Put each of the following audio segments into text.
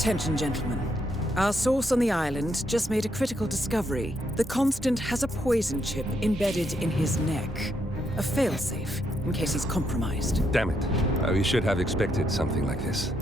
Attention, gentlemen. Our source on the island just made a critical discovery. The Constant has a poison chip embedded in his neck. A failsafe, in case he's compromised. Damn it. We should have expected something like this.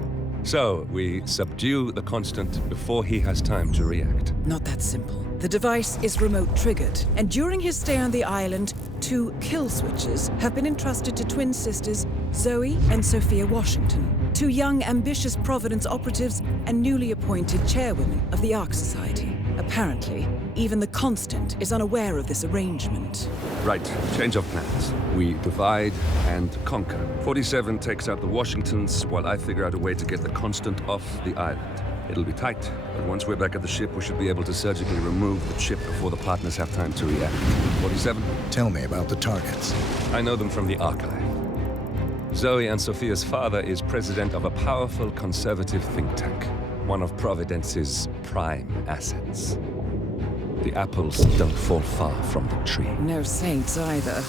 So, we subdue the Constant before he has time to react. Not that simple. The device is remote triggered, and during his stay on the island, 2 kill switches have been entrusted to twin sisters Zoe and Sophia Washington, 2 young, ambitious Providence operatives and newly appointed chairwomen of the Ark Society. Apparently, even the Constant is unaware of this arrangement. Right, change of plans. We divide and conquer. 47 takes out the Washingtons, while I figure out a way to get the Constant off the island. It'll be tight, but once we're back at the ship, we should be able to surgically remove the chip before the partners have time to react. 47? Tell me about the targets. I know them from the archive. Zoe and Sophia's father is president of a powerful conservative think tank, one of Providence's prime assets. The apples don't fall far from the tree. No saints either.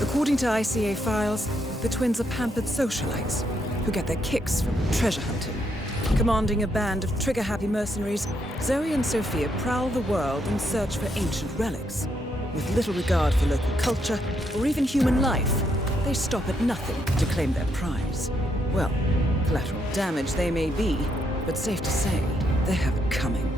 According to ICA files, the twins are pampered socialites who get their kicks from treasure hunting. Commanding a band of trigger-happy mercenaries, Zoe and Sophia prowl the world in search for ancient relics. With little regard for local culture or even human life, they stop at nothing to claim their prize. Well, collateral damage they may be, but safe to say, they have it coming.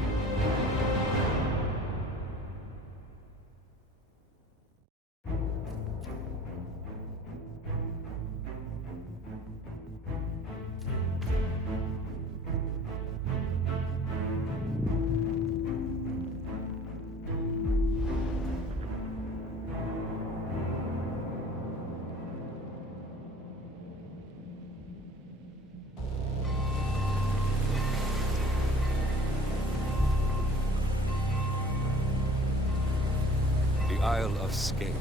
Isle of Skye,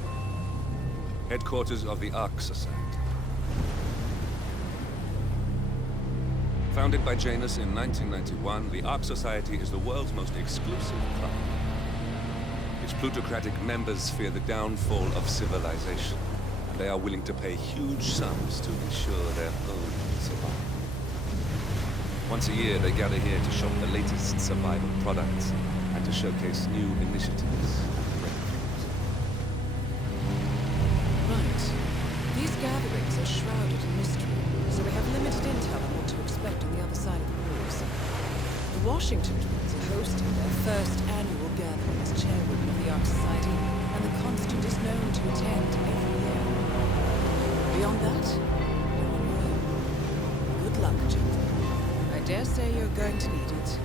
headquarters of the Ark Society. Founded by Janus in 1991, the Ark Society is the world's most exclusive club. Its plutocratic members fear the downfall of civilization, and they are willing to pay huge sums to ensure their own survival. Once a year, they gather here to shop the latest survival products and to showcase new initiatives. These gatherings are shrouded in mystery, so we have limited intel on what to expect on the other side of the walls. The Washington twins are hosting their first annual gathering as chairwomen of the Ark Society, and the Constant is known to attend every year. Beyond that, you're on your own. Good luck, gentlemen. I dare say you're going to need it.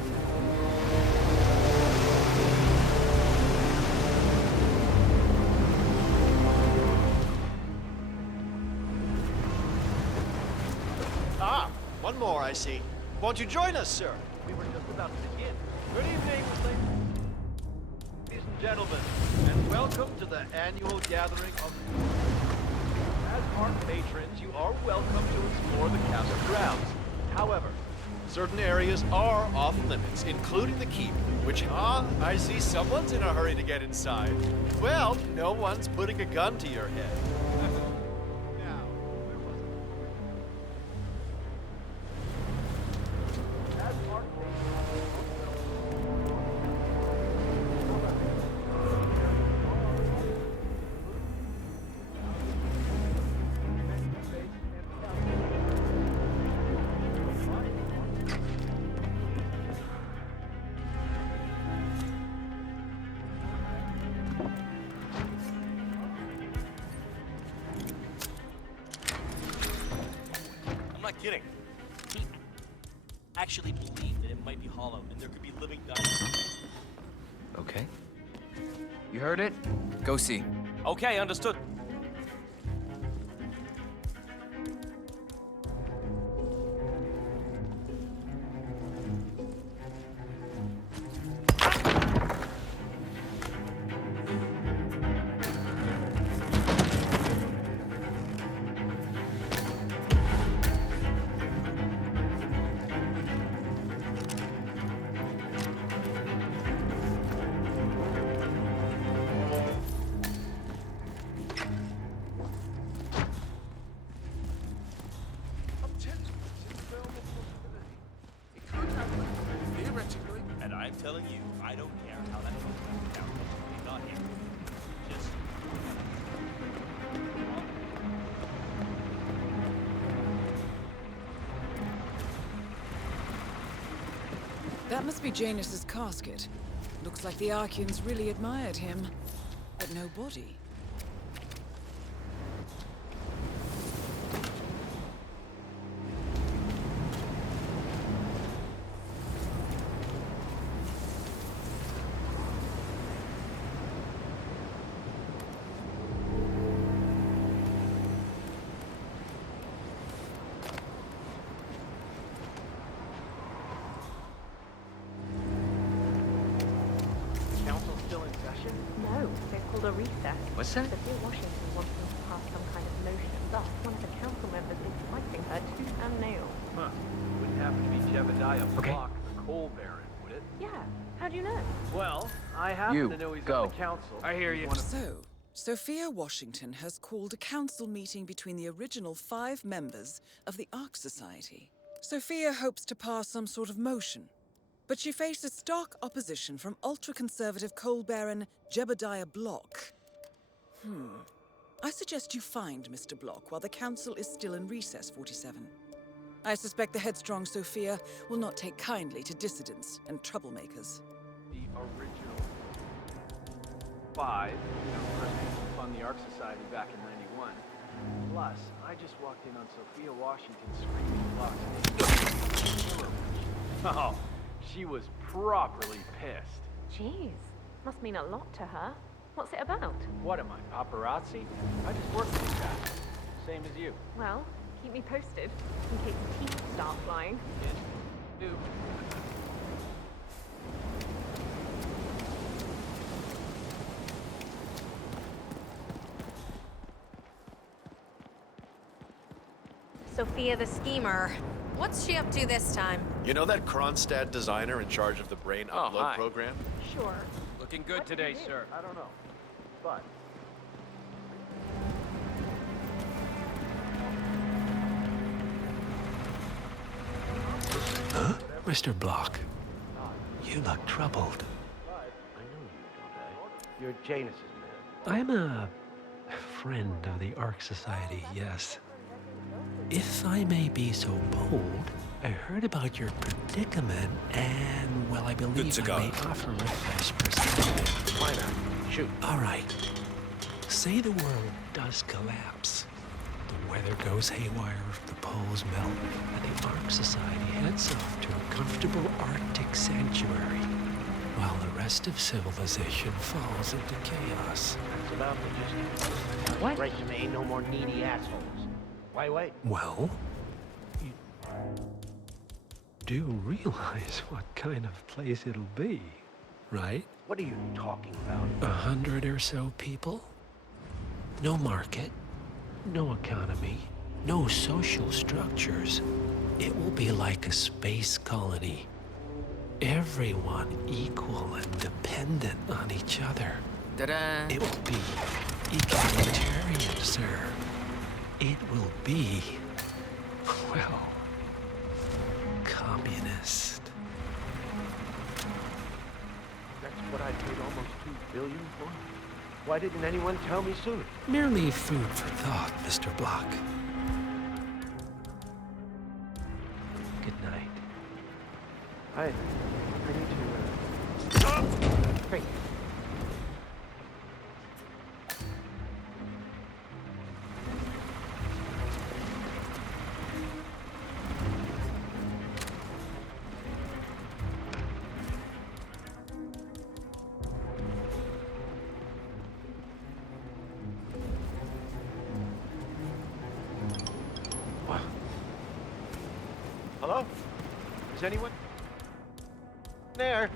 One more, I see. Won't you join us, sir? We were just about to begin. Good evening, ladies and gentlemen, and welcome to the annual gathering of... As Ark patrons, you are welcome to explore the castle grounds. However, certain areas are off limits, including the keep, which, I see someone's in a hurry to get inside. Well, no one's putting a gun to your head. Kidding. He actually believed that it might be hollow and there could be living dinosaurs. Okay. You heard it? Go see. Okay, understood. telling you, I don't care how that goes down. He's not here. Just... That must be Janus's casket. Looks like the Arkians really admired him, but no body. No, they called a recess. What's that? Sophia Washington wants them to pass some kind of motion. Thus, one of the council members is fighting her tooth and nail. Huh. Wouldn't happen to be Jebediah Okay. Block, the coal baron, would it? Yeah, how do you know? Well, I happen You, to know he's go. on the council. I hear you. He's one of- So, Sophia Washington has called a council meeting between the original 5 members of the Ark Society. Sophia hopes to pass some sort of motion, but she faces stark opposition from ultra-conservative coal baron Jebediah Block. I suggest you find Mr. Block while the council is still in recess, 47. I suspect the headstrong Sophia will not take kindly to dissidents and troublemakers. the original 5, first on the Ark Society back in '91. Plus, I just walked in on Sophia Washington screaming blocks. Oh, she was properly pissed. Jeez, must mean a lot to her. What's it about? What am I, paparazzi? I just work for these guys. Same as you. Well, keep me posted, in case teeth start flying. Yes, do. Sophia the schemer. What's she up to this time? You know that Kronstadt designer in charge of the brain upload hi. program? Sure. Looking What good did today, you do? sir. I don't know. But Mr. Block, you look troubled. I know you, don't I? You're Janus's man. I'm a friend of the Ark Society, yes. If I may be so bold, I heard about your predicament, and, well, I believe to I go. may offer my best perspective. Why not? Shoot. All right. Say the world does collapse. The weather goes haywire if the poles melt, and the Ark Society heads off to a comfortable Arctic sanctuary, while the rest of civilization falls into chaos. That's about the gist. What? Resume, no more needy assholes. Why wait? Well, you do realize what kind of place it'll be, right? What are you talking about? 100 or so people? No market, no economy, no social structures. It will be like a space colony. Everyone equal and dependent on each other. Ta-da! It will be egalitarian, sir. It will be, well, communist. That's what I paid almost $2 billion for? Why didn't anyone tell me sooner? Merely food for thought, Mr. Block. Good night. I need to, Hey. hello? Is anyone there?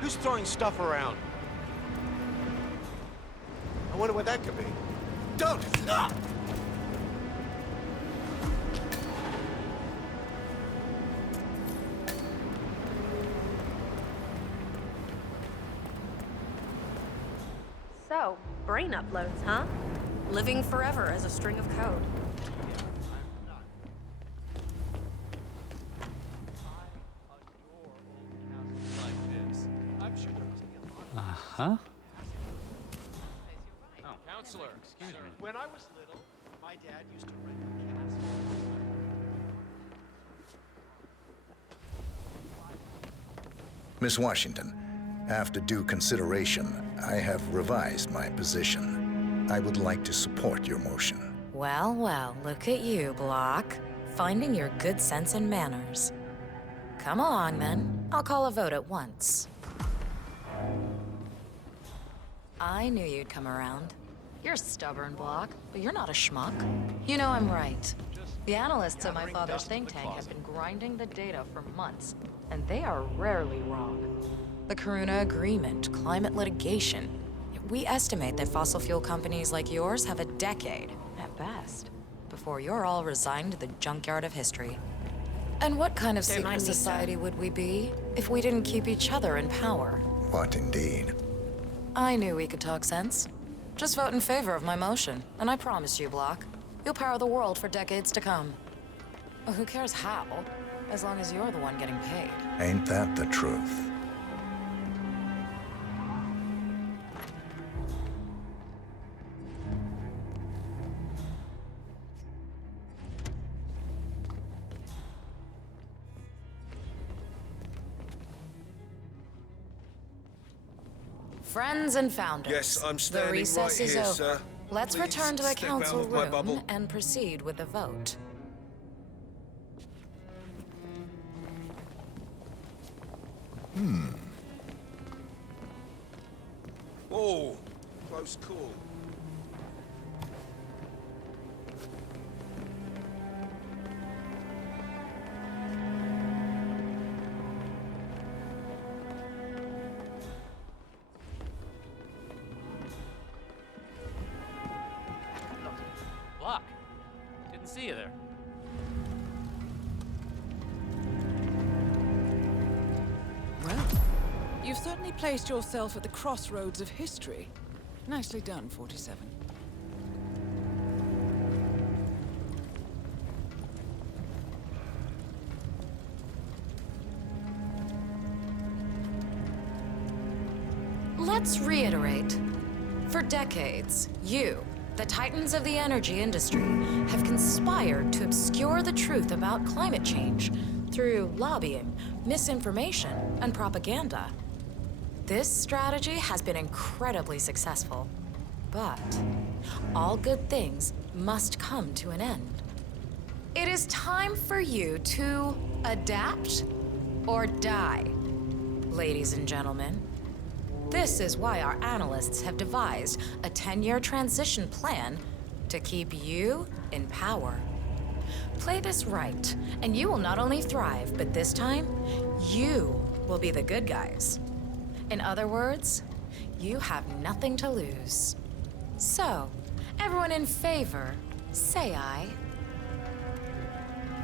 Who's throwing stuff around? I wonder what that could be. Don't! Ah! So, brain uploads, huh? Living forever as a string of code. Like this. Huh? Oh, counselor, excuse me. When I was little, my dad used to rent a castle. Miss Washington, after due consideration, I have revised my position. I would like to support your motion. Well, well, look at you, Block. Finding your good sense and manners. Come along, then. I'll call a vote at once. I knew you'd come around. You're stubborn, Block, but you're not a schmuck. You know I'm right. The analysts at my father's think tank have been grinding the data for months, and they are rarely wrong. The Karuna Agreement, climate litigation. We estimate that fossil fuel companies like yours have a decade, at best, before you're all resigned to the junkyard of history. And what kind of secret society would we be if we didn't keep each other in power? What indeed? I knew we could talk sense. Just vote in favor of my motion, and I promise you, Block, you'll power the world for decades to come. Well, who cares how, as long as you're the one getting paid. Ain't that the truth? Friends and founders. Yes, I'm the standing recess right is here, over. sir. Let's Please return to the step out council of my room bubble. and proceed with the vote. Oh, close call. Block. Didn't see you there. Well, you've certainly placed yourself at the crossroads of history. Nicely done, 47. Let's reiterate. For decades, you, the titans of the energy industry, have conspired to obscure the truth about climate change through lobbying, misinformation, and propaganda. This strategy has been incredibly successful. But all good things must come to an end. It is time for you to adapt or die, ladies and gentlemen. This is why our analysts have devised a 10-year transition plan to keep you in power. Play this right, and you will not only thrive, but this time, you will be the good guys. In other words, you have nothing to lose. So, everyone in favor, say aye.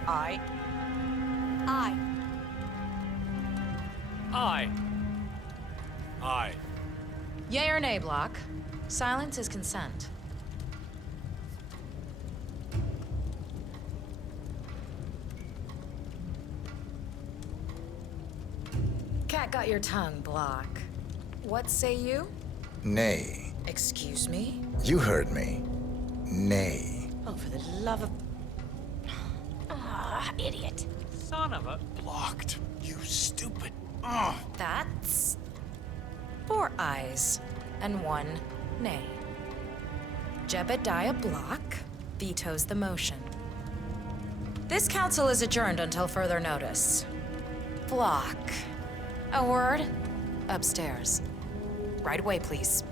Aye. Aye. Aye. Aye. Yay or nay, Block? Silence is consent. Cat got your tongue, Block. What say you? Nay. Excuse me? You heard me. Nay. Oh, for the love of... Ah, idiot. Son of a... Blocked. You stupid. That's... 4 ayes and 1 nay. Jebediah Block vetoes the motion. This council is adjourned until further notice. Block. A word? Upstairs. Right away, please.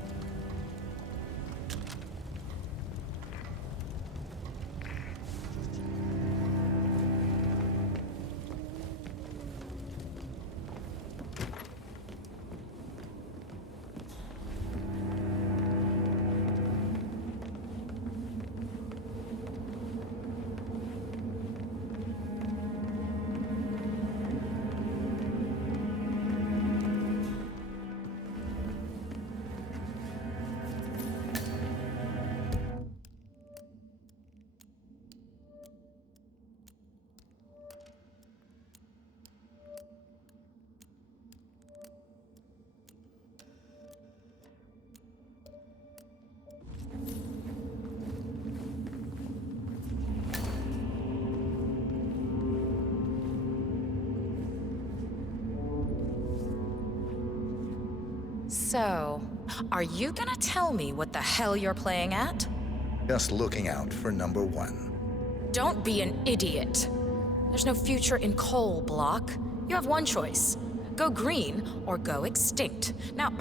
So, are you gonna tell me what the hell you're playing at? Just looking out for number one. Don't be an idiot. There's no future in coal, Block. You have one choice. Go green or go extinct. Now,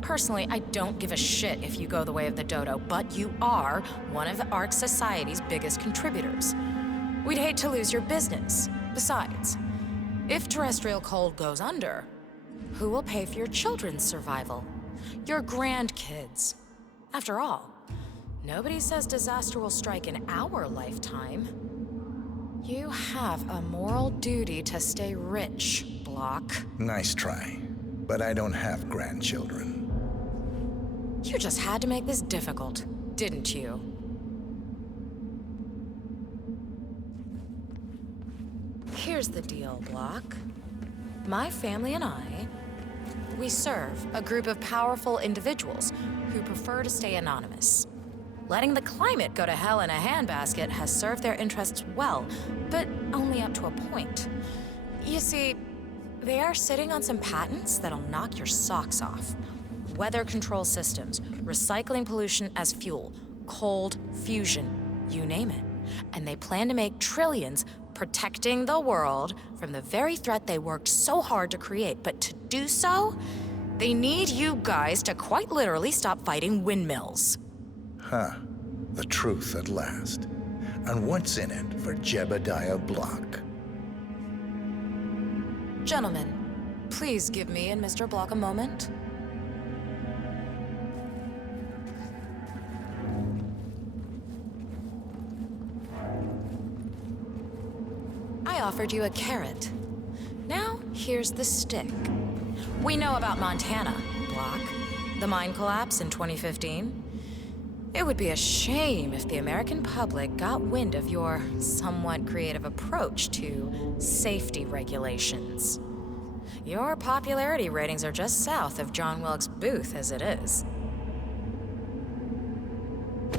personally, I don't give a shit if you go the way of the dodo, but you are one of the Ark Society's biggest contributors. We'd hate to lose your business. Besides, if terrestrial coal goes under, who will pay for your children's survival? Your grandkids. After all, nobody says disaster will strike in our lifetime. You have a moral duty to stay rich, Block. Nice try, but I don't have grandchildren. You just had to make this difficult, didn't you? Here's the deal, Block. My family and I, we serve a group of powerful individuals who prefer to stay anonymous. Letting the climate go to hell in a handbasket has served their interests well, but only up to a point. You see, they are sitting on some patents that'll knock your socks off. Weather control systems, recycling pollution as fuel, cold fusion, you name it. And they plan to make trillions protecting the world from the very threat they worked so hard to create. But to do so, they need you guys to quite literally stop fighting windmills. Huh. The truth at last. And what's in it for Jebediah Block? Gentlemen, please give me and Mr. Block a moment. I offered you a carrot. Now, here's the stick. We know about Montana, Block. The mine collapse in 2015. It would be a shame if the American public got wind of your somewhat creative approach to safety regulations. Your popularity ratings are just south of John Wilkes Booth as it is.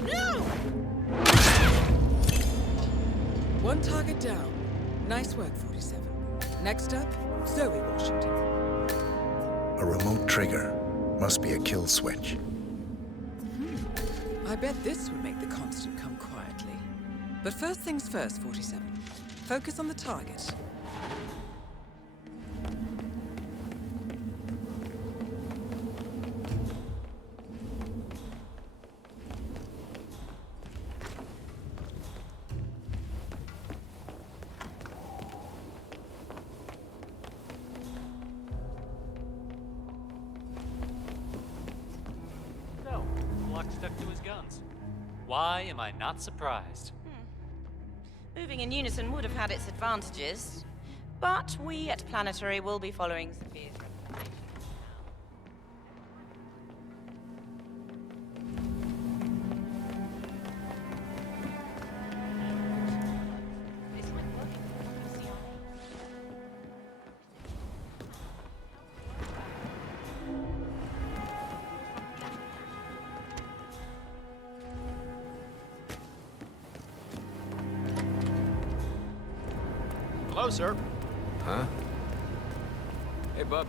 No! One target down. Nice work, 47. Next up, Zoe Washington. A remote trigger. Must be a kill switch. I bet this would make the Constant come quietly. But first things first, 47. Focus on the target. So, Block stuck to his guns. Why am I not surprised? Moving in unison would have had its advantages, but we at Planetary will be following Sophia's recommendations. Hello, sir. Huh? Hey, bub.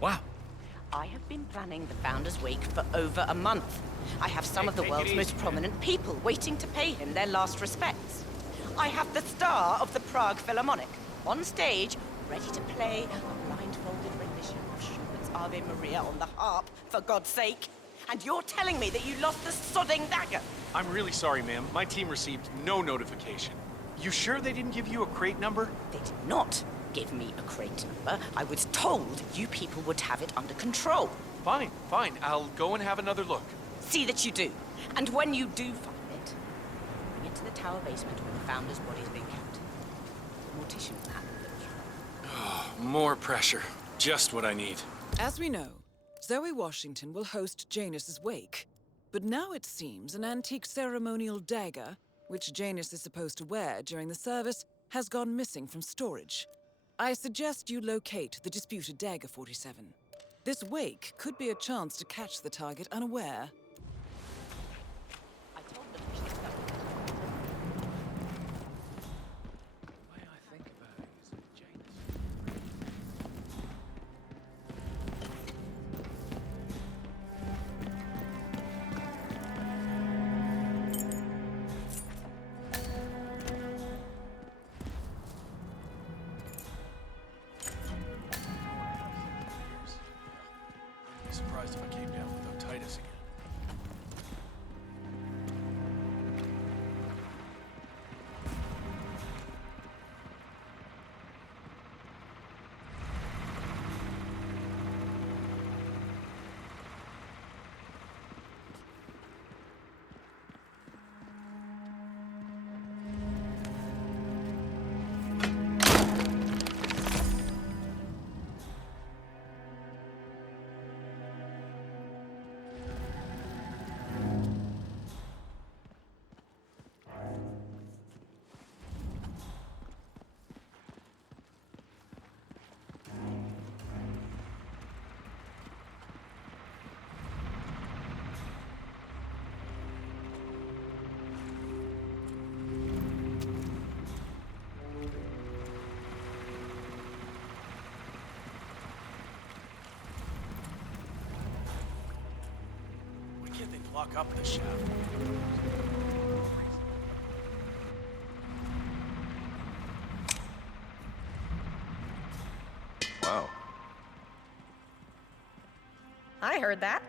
Wow. I have been planning the Founders Week for over a month. I have some of the world's most prominent people waiting to pay him their last respects. I have the star of the Prague Philharmonic on stage, ready to play a blindfolded rendition of Schubert's Ave Maria on the harp, for God's sake. And you're telling me that you lost the sodding dagger? I'm really sorry, ma'am. My team received no notification. You sure they didn't give you a crate number? They did not give me a crate number. I was told you people would have it under control. Fine, fine. I'll go and have another look. See that you do. And when you do find it, bring it to the tower basement where the Founder's body's being kept. The mortician will handle it. Oh, more pressure. Just what I need. As we know, Zoe Washington will host Janus's wake. But now it seems an antique ceremonial dagger, which Janus is supposed to wear during the service, has gone missing from storage. I suggest you locate the disputed dagger 47. This wake could be a chance to catch the target unaware. Surprised if I came down without Titus again. Can't they block up the shaft? Wow. I heard that.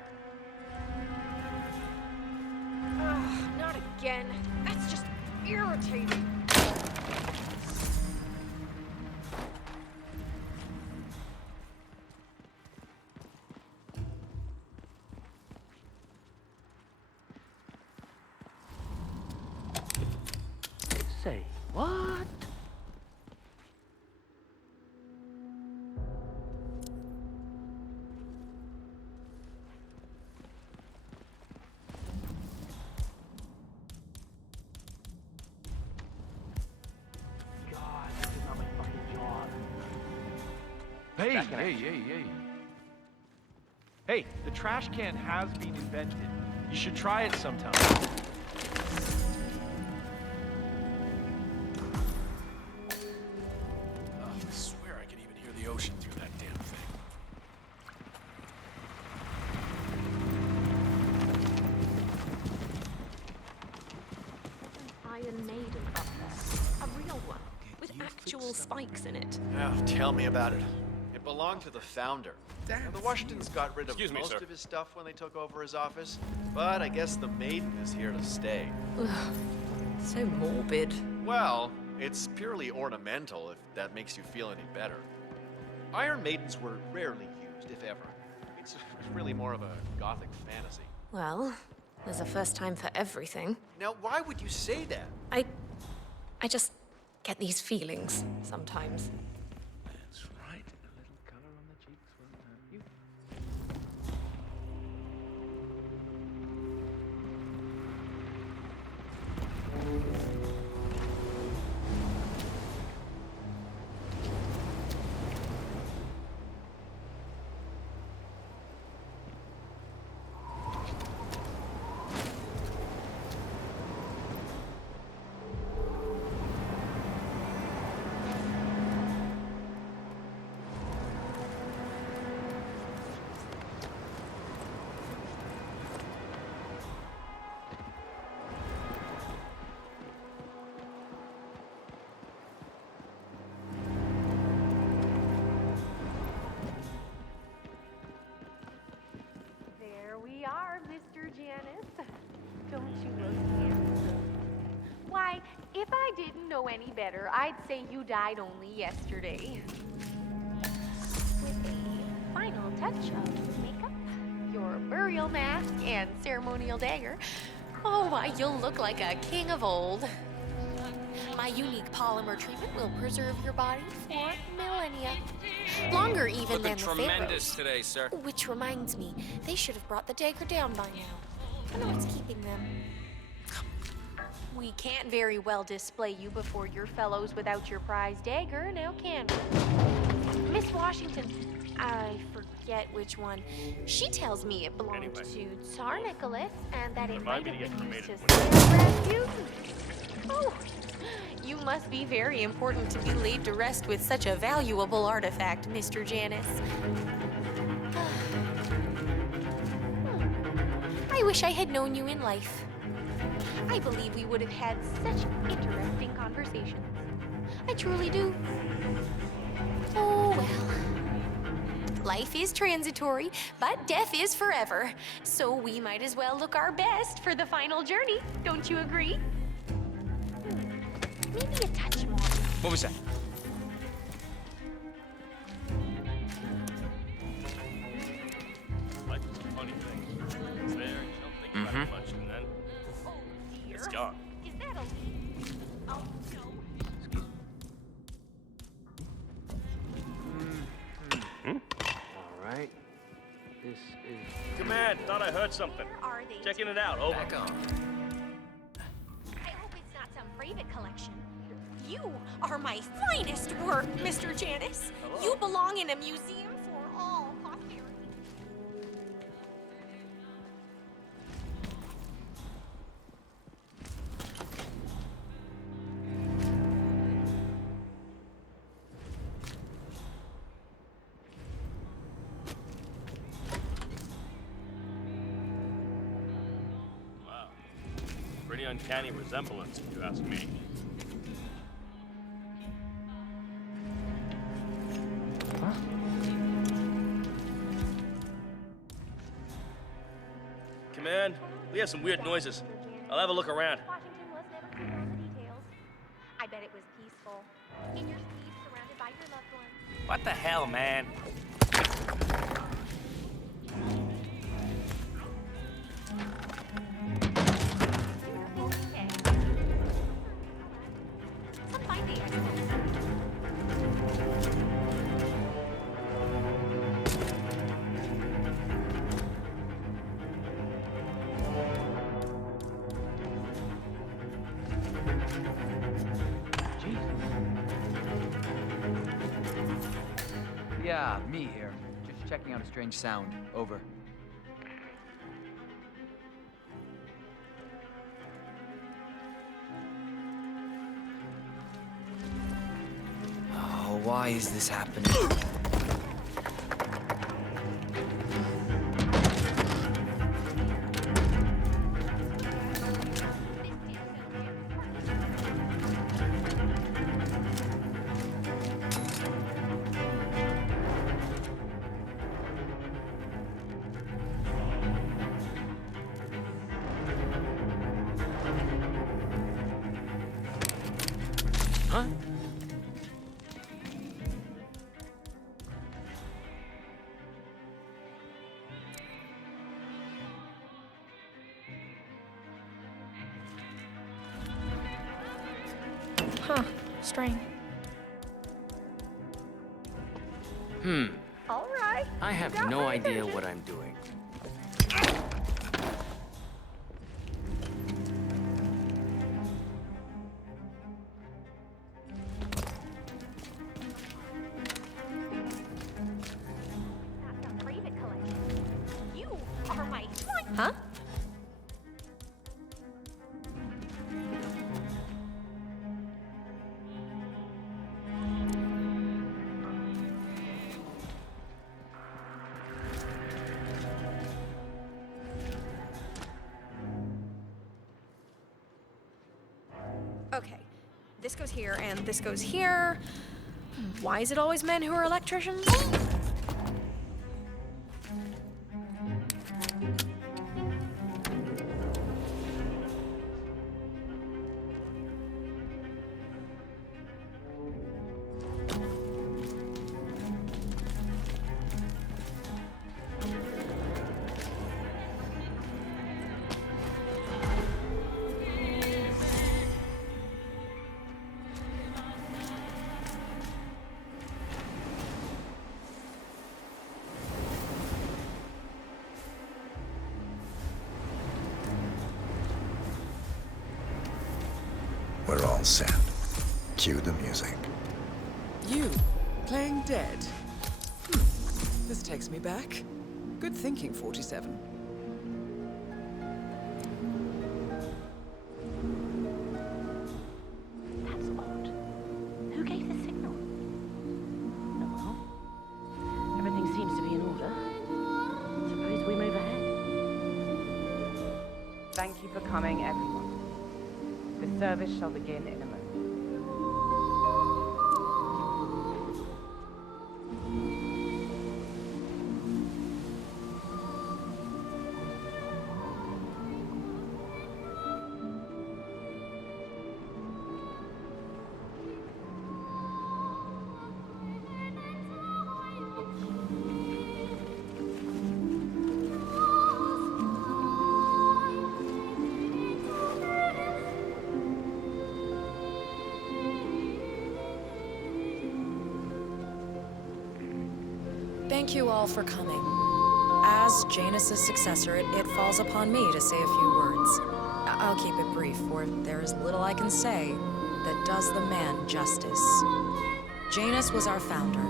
Ugh, not again. That's just irritating. Say what? God, this is not my fucking job. Hey. Hey, the trash can has been invented. You should try it sometime. I swear I could even hear the ocean through that damn thing. Iron Maiden up there. A real one. With actual spikes in it. Oh, tell me about it. It belonged to the Founder. Now, the Washingtons got rid of most of his stuff when they took over his office, but I guess the Maiden is here to stay. Ugh, so morbid. Well, it's purely ornamental, if that makes you feel any better. Iron Maidens were rarely used, if ever. It's really more of a gothic fantasy. Well, there's a first time for everything. Now, why would you say that? I just get these feelings sometimes. That's right. A little color on the cheeks will turn you. If I didn't know any better, I'd say you died only yesterday. With a final touch of makeup, your burial mask, and ceremonial dagger, oh, why, you'll look like a king of old. My unique polymer treatment will preserve your body for millennia. Longer even than the tremendous pharaohs. today, sir. Which reminds me, they should have brought the dagger down by now. I know what's keeping them. We can't very well display you before your fellows without your prize dagger, now can we? Miss Washington, I forget which one. She tells me it belonged to Tsar Nicholas and that it might have been used to save Rasputin. Oh, you must be very important to be laid to rest with such a valuable artifact, Mr. Janus. I wish I had known you in life. I believe we would have had such interesting conversations. I truly do. Oh, well. Life is transitory, but death is forever. So we might as well look our best for the final journey. Don't you agree? Maybe a touch more. What was that? Life is a funny thing. It's there, and you don't think about it much, and then it's gone. Is that a... Oh, no. All right. This is... Command, thought I heard something. Where are they? Checking it out, over. Back on. I hope it's not some private collection. You are my finest work, Mr. Janus. Hello? You belong in a museum for all posterity. Wow. Pretty uncanny resemblance, if you ask me. Command, we have some weird noises. I'll have a look around. Washington was never clear on the details. I bet it was peaceful. In your sleep, surrounded by your loved ones. What the hell, man? Beautiful day. Some fine day, I suppose. Yeah, me here. Just checking out a strange sound. Over. Oh, why is this happening? Huh? Huh. Strange. All right. I have You got no my idea attention. what I'm doing. Not some private collection. You are my... Huh? Okay, this goes here and this goes here. Why is it always men who are electricians? All set. Cue the music. You, playing dead? This takes me back. Good thinking, 47. That's odd. Who gave the signal? Oh well. Everything seems to be in order. Suppose we move ahead. Thank you for coming, everyone. The service shall begin in a moment. Thank you all for coming. As Janus's successor, it falls upon me to say a few words. I'll keep it brief, for there is little I can say that does the man justice. Janus was our founder,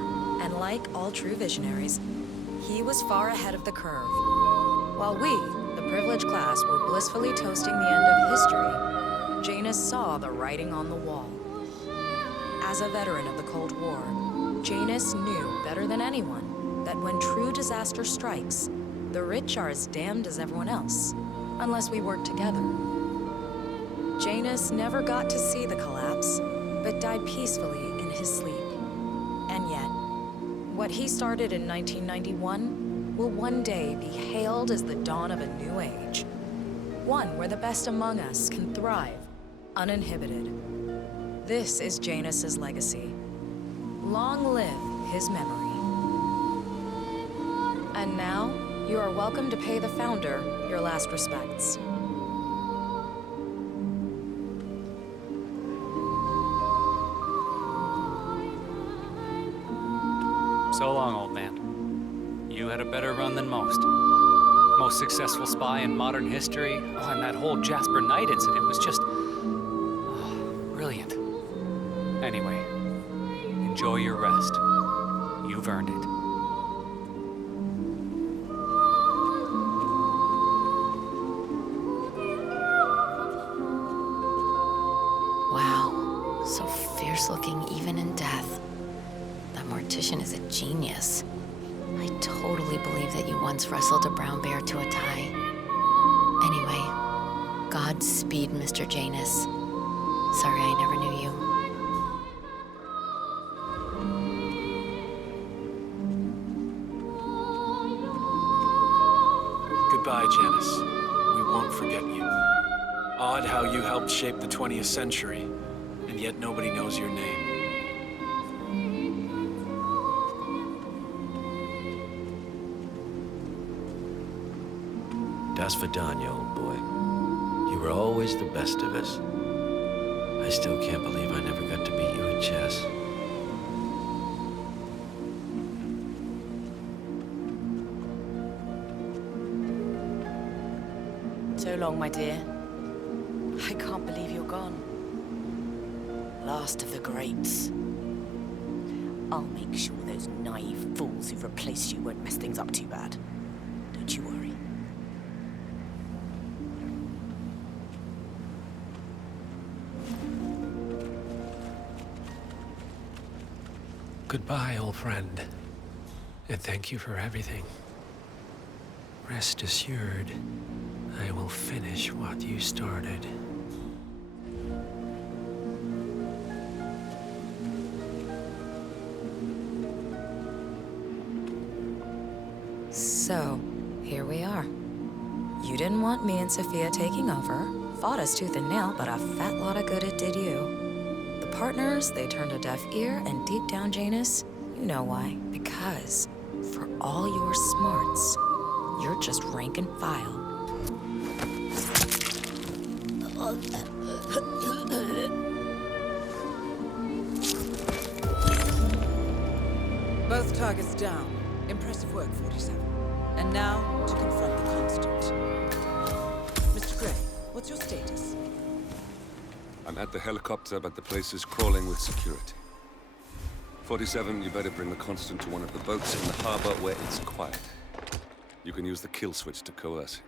and like all true visionaries, he was far ahead of the curve. While we, the privileged class, were blissfully toasting the end of history, Janus saw the writing on the wall. As a veteran of the Cold War, Janus knew better than anyone that when true disaster strikes, the rich are as damned as everyone else, unless we work together. Janus never got to see the collapse, but died peacefully in his sleep. And yet, what he started in 1991 will one day be hailed as the dawn of a new age. One where the best among us can thrive, uninhibited. This is Janus's legacy. Long live his memory. And now, you are welcome to pay the founder your last respects. So long, old man. You had a better run than most. Most successful spy in modern history. Oh, and that whole Jasper Knight incident was just... brilliant. Anyway, enjoy your rest. You've earned it. Wow, so fierce-looking even in death. That mortician is a genius. I totally believe that you once wrestled a brown bear to a tie. Anyway, Godspeed, Mr. Janus. Sorry I never knew you. Goodbye, Janus. We won't forget you. Odd how you helped shape the 20th century, and yet nobody knows your name. Das Vidania, old boy. You were always the best of us. I still can't believe I never got to beat you at chess. So long, my dear. I can't believe you're gone. Last of the greats. I'll make sure those naive fools who've replaced you won't mess things up too bad. Don't you worry. Goodbye, old friend. And thank you for everything. Rest assured, I will finish what you started. So, here we are. You didn't want me and Sophia taking over. Fought us tooth and nail, but a fat lot of good it did you. The partners, they turned a deaf ear, and deep down, Janus, you know why. Because, for all your smarts, you're just rank and file. Both targets down. Impressive work, 47. And now, to confront the Constant. Mr. Gray, what's your status? I'm at the helicopter, but the place is crawling with security. 47, you better bring the Constant to one of the boats in the harbor where it's quiet. You can use the kill switch to coerce him.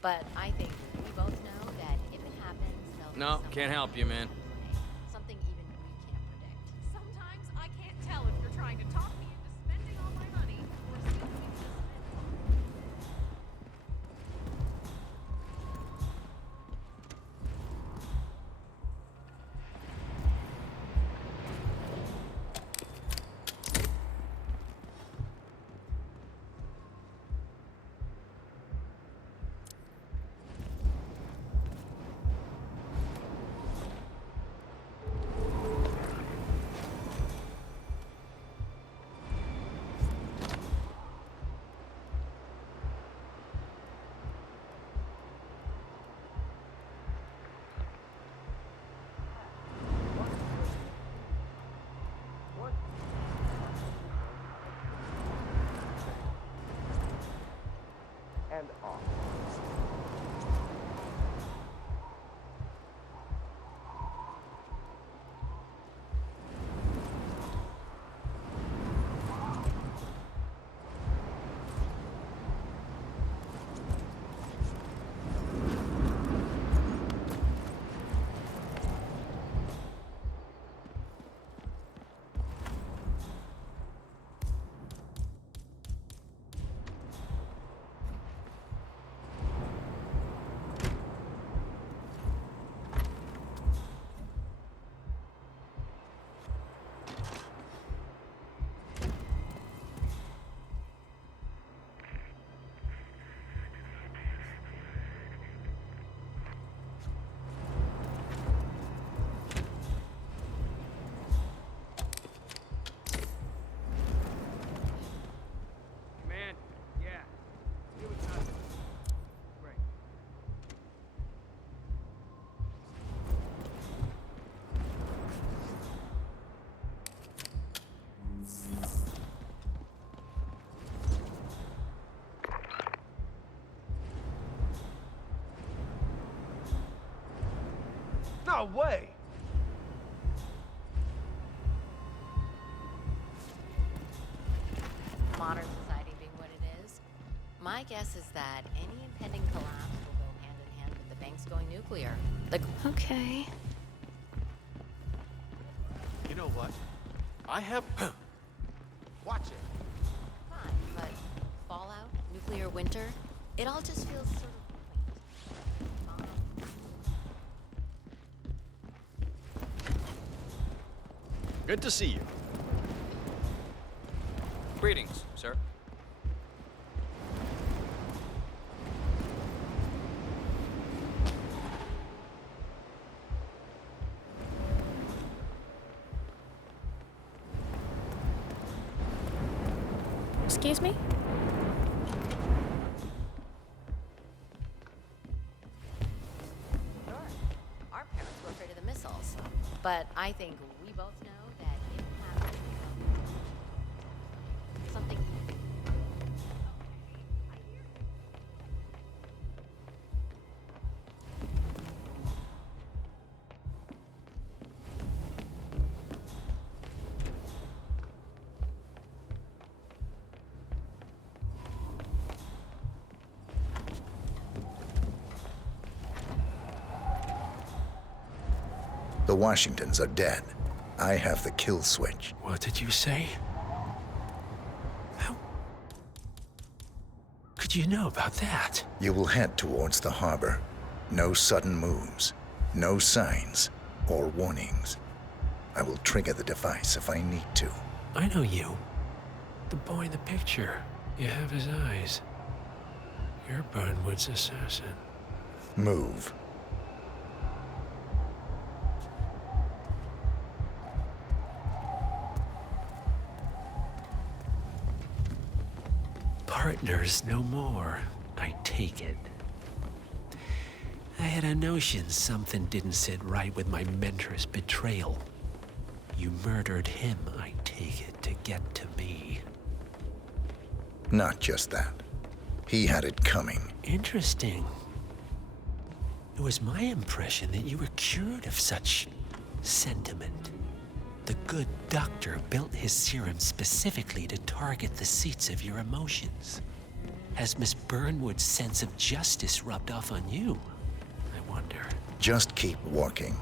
But I think we both know that if it happens, they'll be No, somewhere can't help you, man. something even we can't predict. Sometimes I can't tell if you're trying to talk me into spending all my money or simply just and off. No way! Modern society being what it is, my guess is that any impending collapse will go hand in hand with the banks going nuclear. Okay. You know what? I have... Watch it. Fine, but fallout, nuclear winter, it all just feels sort of Good to see you. Greetings, sir. Excuse me? Sure. Our parents were afraid of the missiles. But I think we both know that it happened. Something. The Washingtons are dead. I have the kill switch. What did you say? How could you know about that? You will head towards the harbor. No sudden moves, no signs or warnings. I will trigger the device if I need to. I know you. The boy in the picture. You have his eyes. You're Burnwood's assassin. Move. Partners no more, I take it. I had a notion something didn't sit right with my mentor's betrayal. You murdered him, I take it, to get to me. Not just that. He had it coming. Interesting. It was my impression that you were cured of such sentiment. The good doctor built his serum specifically to target the seats of your emotions. Has Miss Burnwood's sense of justice rubbed off on you? I wonder. Just keep walking.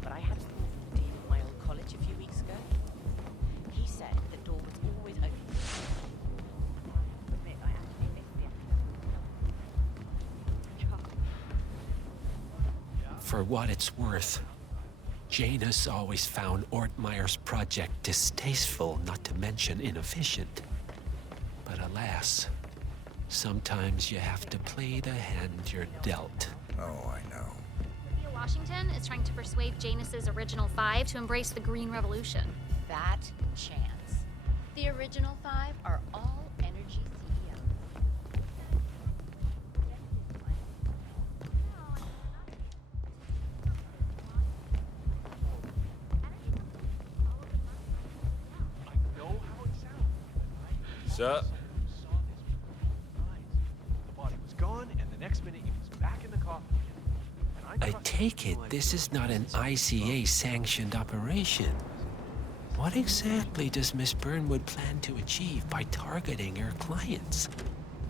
But I had to call the dean of my old college a few weeks ago. He said the door was always open. Admit, I actually missed the For what it's worth, Janus always found Ortmeyer's project distasteful, not to mention inefficient. But alas, sometimes you have to play the hand you're dealt. Oh, I know. Washington is trying to persuade Janus's original 5 to embrace the Green Revolution. That chance. The original 5 are all energy CEOs. I know how it sounds. Sup? The body was gone, and the next minute he was back in the coffin. I take it this is not an ICA-sanctioned operation. What exactly does Miss Burnwood plan to achieve by targeting her clients?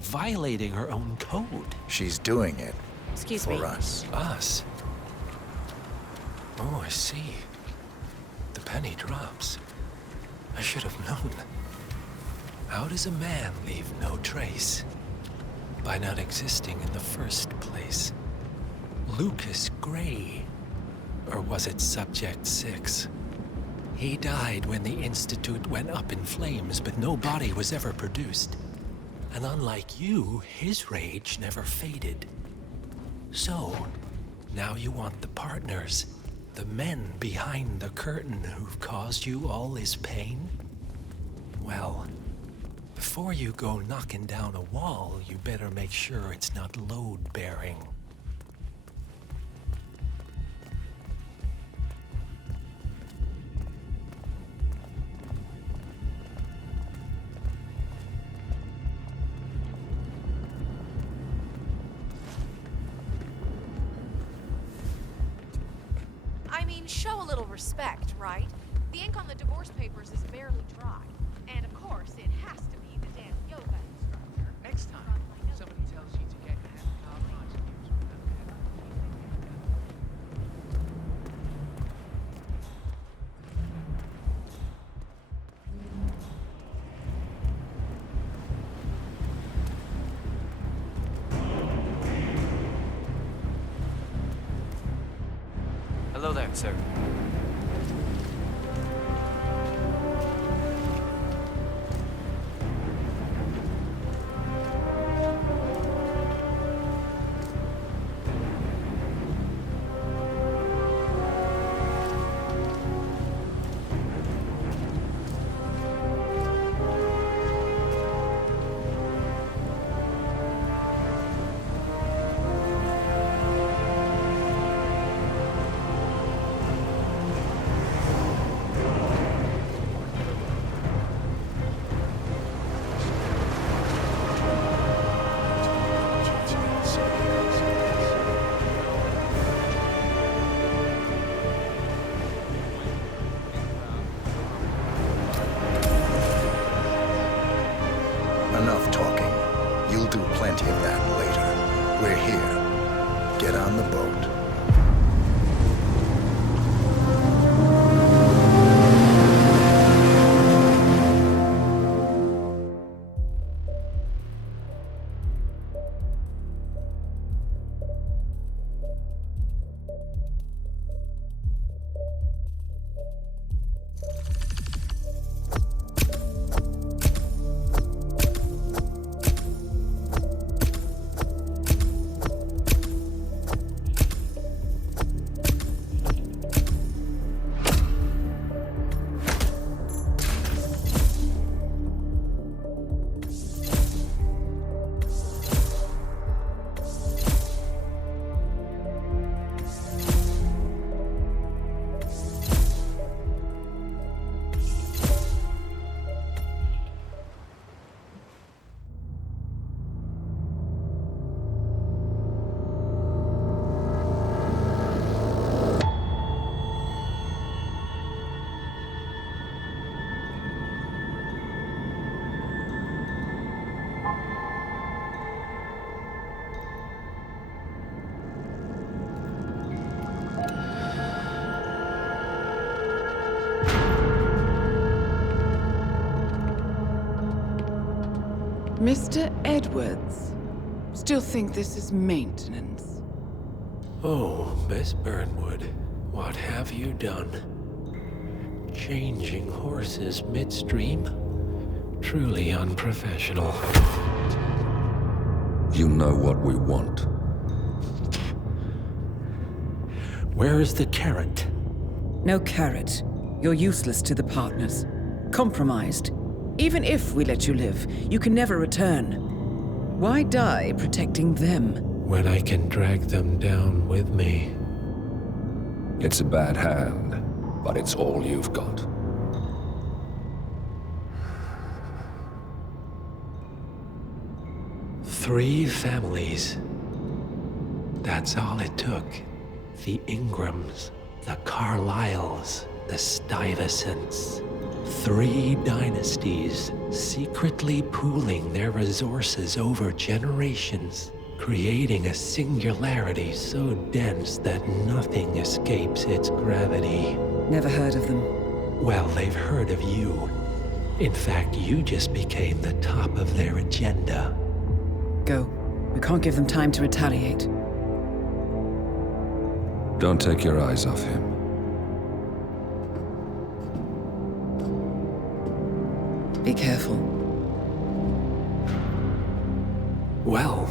Violating her own code? She's doing it. Excuse for me. us. Us? Oh, I see. The penny drops. I should have known. How does a man leave no trace? By not existing in the first place. Lucas Gray. Or was it Subject 6? He died when the Institute went up in flames, but no body was ever produced. And unlike you, his rage never faded. So, now you want the partners, the men behind the curtain who've caused you all this pain? Well, before you go knocking down a wall, you better make sure it's not load-bearing. I mean, show a little respect, right? The ink on the divorce papers is barely dry. And of course, it has to be the damn yoga instructor. Next time, somebody tells you to get Hello there, sir. enough talking. You'll do plenty of that later. We're here. Get on the boat. Mr. Edwards, still think this is maintenance? Oh, Miss Burnwood, what have you done? Changing horses midstream? Truly unprofessional. You know what we want. Where is the carrot? No carrot. You're useless to the partners. Compromised. Even if we let you live, you can never return. Why die protecting them? When I can drag them down with me. It's a bad hand, but it's all you've got. Three families. That's all it took. The Ingrams, the Carlyles, the Stuyvesants. 3 dynasties secretly pooling their resources over generations, creating a singularity so dense that nothing escapes its gravity. Never heard of them. Well, they've heard of you. In fact, you just became the top of their agenda. Go. We can't give them time to retaliate. Don't take your eyes off him. Be careful. Well,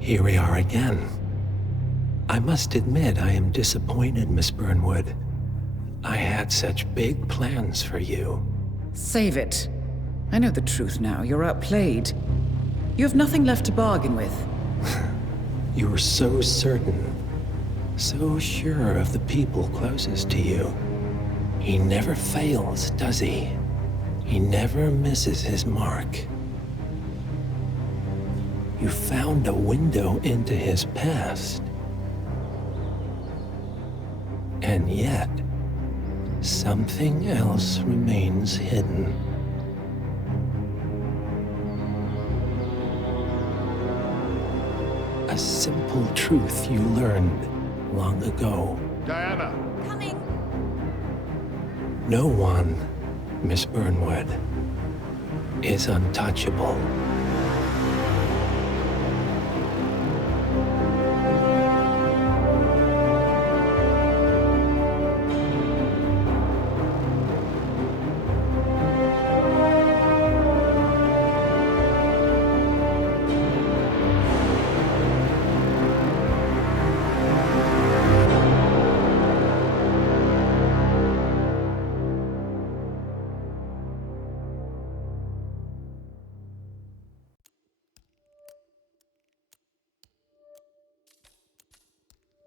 here we are again. I must admit I am disappointed, Miss Burnwood. I had such big plans for you. Save it. I know the truth now. You're outplayed. You have nothing left to bargain with. You were so certain, so sure of the people closest to you. He never fails, does he? He never misses his mark. You found a window into his past. And yet, something else remains hidden. A simple truth you learned long ago. Diana! Coming! No one, Miss Burnwood, is untouchable.